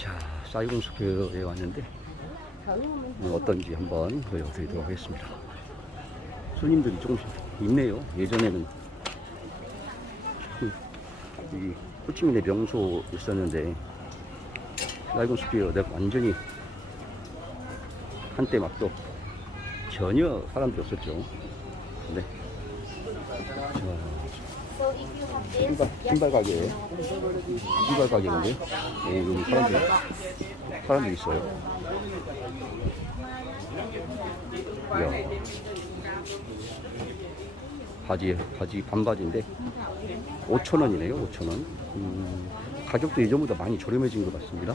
자, 스퀘어에 왔는데 어, 어떤지 한번 보여드리도록 하겠습니다. 손님들이 조금씩 있네요. 예전에는 그, 이 호치민의 명소 있었는데 스퀘어 내가 완전히 한때 막 또 전혀 사람들이 없었죠. 네. 자, 신발, 신발 가게. 신발 가게인데, 예, 여기 사람들, 사람들 있어요. 이야. 바지, 바지, 반바지인데, 5,000원이네요, 5,000원. 음, 가격도 예전보다 많이 저렴해진 것 같습니다.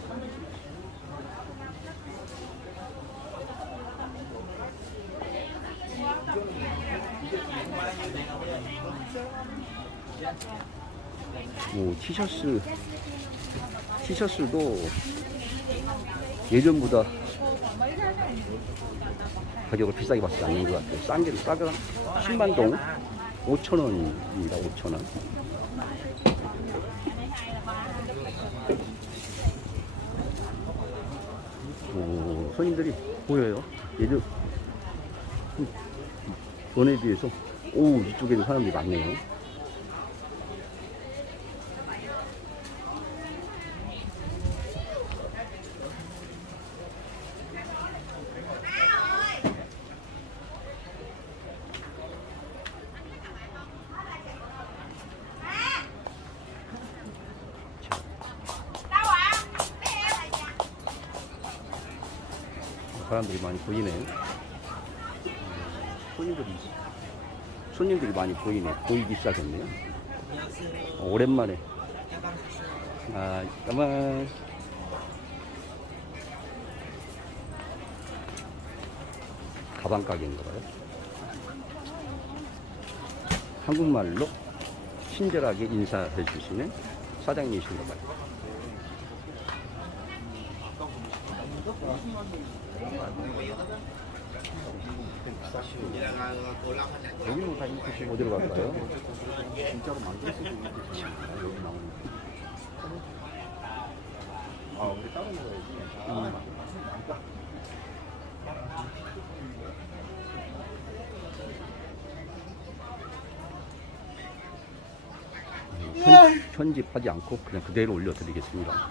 뭐, 티셔츠, 티셔츠도 예전보다 가격을 비싸게 받지 않는 것 같아요. 싼 게, 싸가 10만동 5천원입니다, 5천원. 오, 손님들이 보여요. 예전, 전에 비해서, 오, 이쪽에도 사람들이 많네요. 사람들이 많이 보이네. 음, 손님들이 손님들이 많이 보이네. 보이기 시작했네요. 어, 오랜만에. 아, 잠깐만. 가방 가게인가 봐요. 한국말로 친절하게 인사해 주시는 사장님이신가 봐요. 여기는 다 이렇게 어디로 갈까요? 진짜로 만들 수도 있겠지. 여기 나오는 아, 우리 따로 먹어야지. 편, 편집하지 않고 그냥 그대로 올려드리겠습니다.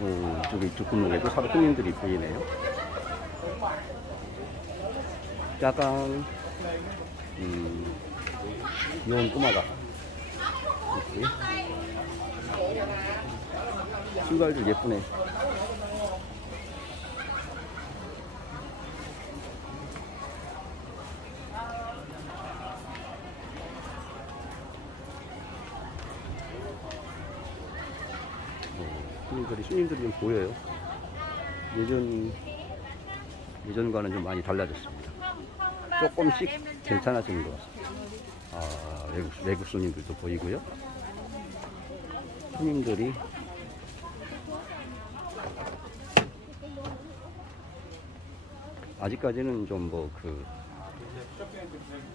오, 이쪽에 이쪽 구멍에도 사람 손님들이 보이네요. 짜강, 음, 귀여운 꼬마가 이렇게 신발들 예쁘네. 손님들이 손님들이 좀 보여요. 예전 예전과는 좀 많이 달라졌습니다. 조금씩 괜찮아지는 것 같습니다. 아, 외국, 외국 손님들도 보이고요. 손님들이 아직까지는 좀 뭐 그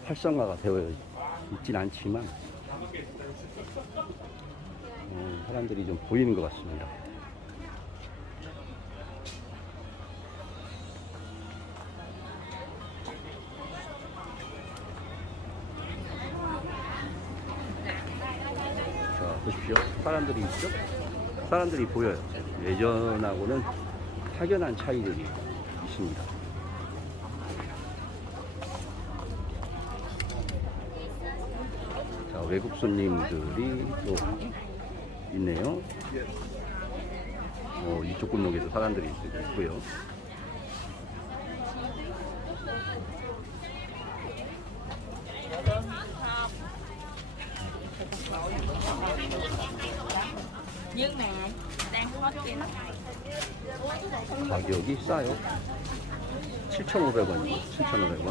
활성화가 되어 있진 않지만 어, 사람들이 좀 보이는 것 같습니다. 보십시오. 사람들이 있죠? 사람들이 보여요. 예전하고는 확연한 차이들이 있습니다. 자, 외국 손님들이 또 있네요. 어, 이쪽 골목에도 사람들이 있고요. Kia 가격이 싸요. 7,500원이요. 7,500원.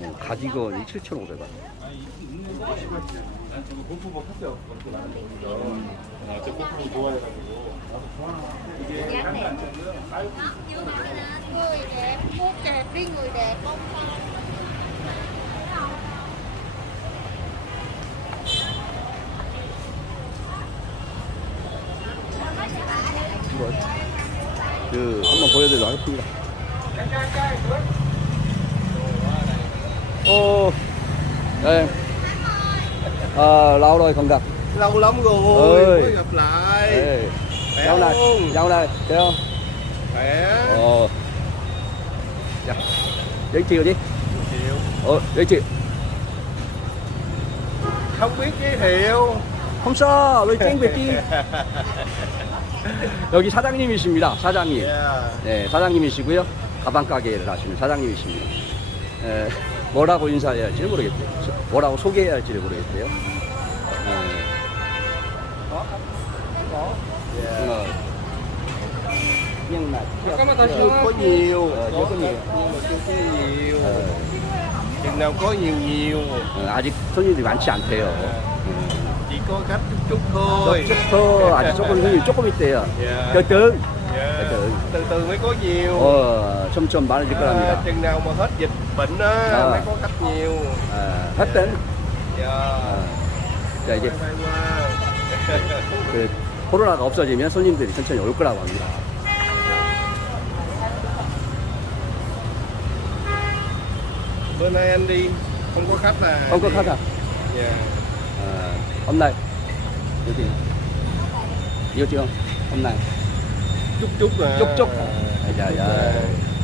어, 가디건이 7,500원. người đẹp, thuốc đẹp đi người đẹp. 한 번 그 한번 보여드리도록 하겠습니다. Ô, đây. À, lâu rồi không gặp. lâu lắm rồi Ơi. mới gặp lại Ê, khỏe dạo này, không dạo này, thấy không? khỏe Ồ. Dạ. Giới thiệu đi. chịu Ồ, giới thiệu. không biết giới thiệu không sao, 우리 땡배지. 여기 사장님이십니다. 사장님. 네, 사장님이시고요. 가방 가게를 하시는 사장님이십니다. 에, 뭐라고 인사해야 할지 모르겠대요. 저- 뭐라고 소개해야 할지를 모르겠대요. 에, 어. Nhưng mà chưa có nhiều Ờ, chưa có nhiều. nhưng mà chưa có nhiều 어, chừng nào có nhiều nhiều 어, 아직 손님들이 많지 않대요. chỉ có khách chút chút thôi 조금 아직 조금 손님이 조금 있대요. Dạ. từ từ Dạ. từ từ. từ từ mới có nhiều 어, 점점 많아질 À, 거랍니다. chừng nào mà hết dịch bệnh á Ờ. mới có khách nhiều 아, 하여튼 dạ 아, 자 이제 Bye bye qua. 그 코로나가 없어지면 손님들이 천천히 올 거라고 합니다. bữa nay anh đi không có khách à không có Đi- khách à? dạ À, hôm nay. Yêu tiền yêu chưa hôm nay. Chút chút à chút chút à. trời ơi.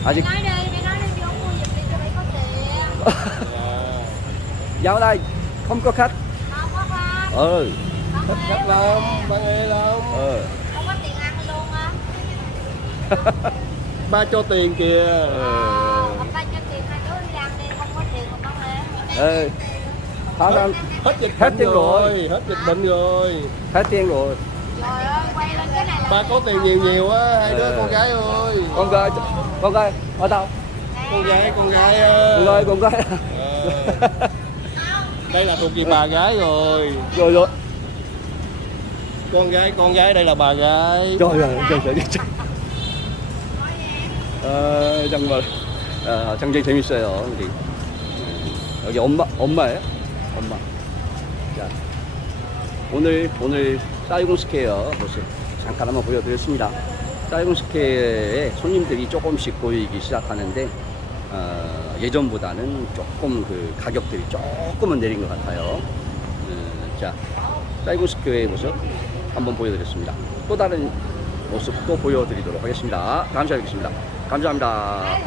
아직 Nói đi, mày nói đi, vô mua giùm đi cho mày có tiền. Dạ. dạo này không có khách. Không có khách. Ừ. Không khách khách lắm bạn ơi lắm. Ừ. Không có tiền ăn luôn á. Ba cho tiền kìa. Ờ, Ông ta cho tiền hai đứa đi ăn đi, không có tiền mà không lẽ ừ 사람 hết dịch Hết bệnh tiền rồi. rồi hết dịch bệnh rồi hết tiền rồi Trời ơi, quay lên cái này là ba có tiền nhiều nhiều á hai đứa Ờ. con gái ơi con gái con gái ở đâu con gái con gái ơi con gái con gái Ờ. đây là thuộc về bà gái rồi rồi rồi con gái con gái đây là bà gái trời ơi trời trời trời 어, 정말 어, 굉장히 재밌어요 우리 어, 여기 엄마 엄마예요 엄마. 자 오늘 오늘 사이공 스퀘어 모습 잠깐 한번 보여드렸습니다. 사이공 스퀘어에 손님들이 조금씩 보이기 시작하는데 어, 예전보다는 조금 그 가격들이 조금은 내린 것 같아요. 어, 자 사이공 스퀘어의 모습 한번 보여드렸습니다. 또 다른 모습 또 보여드리도록 하겠습니다. 뵙겠습니다. 감사합니다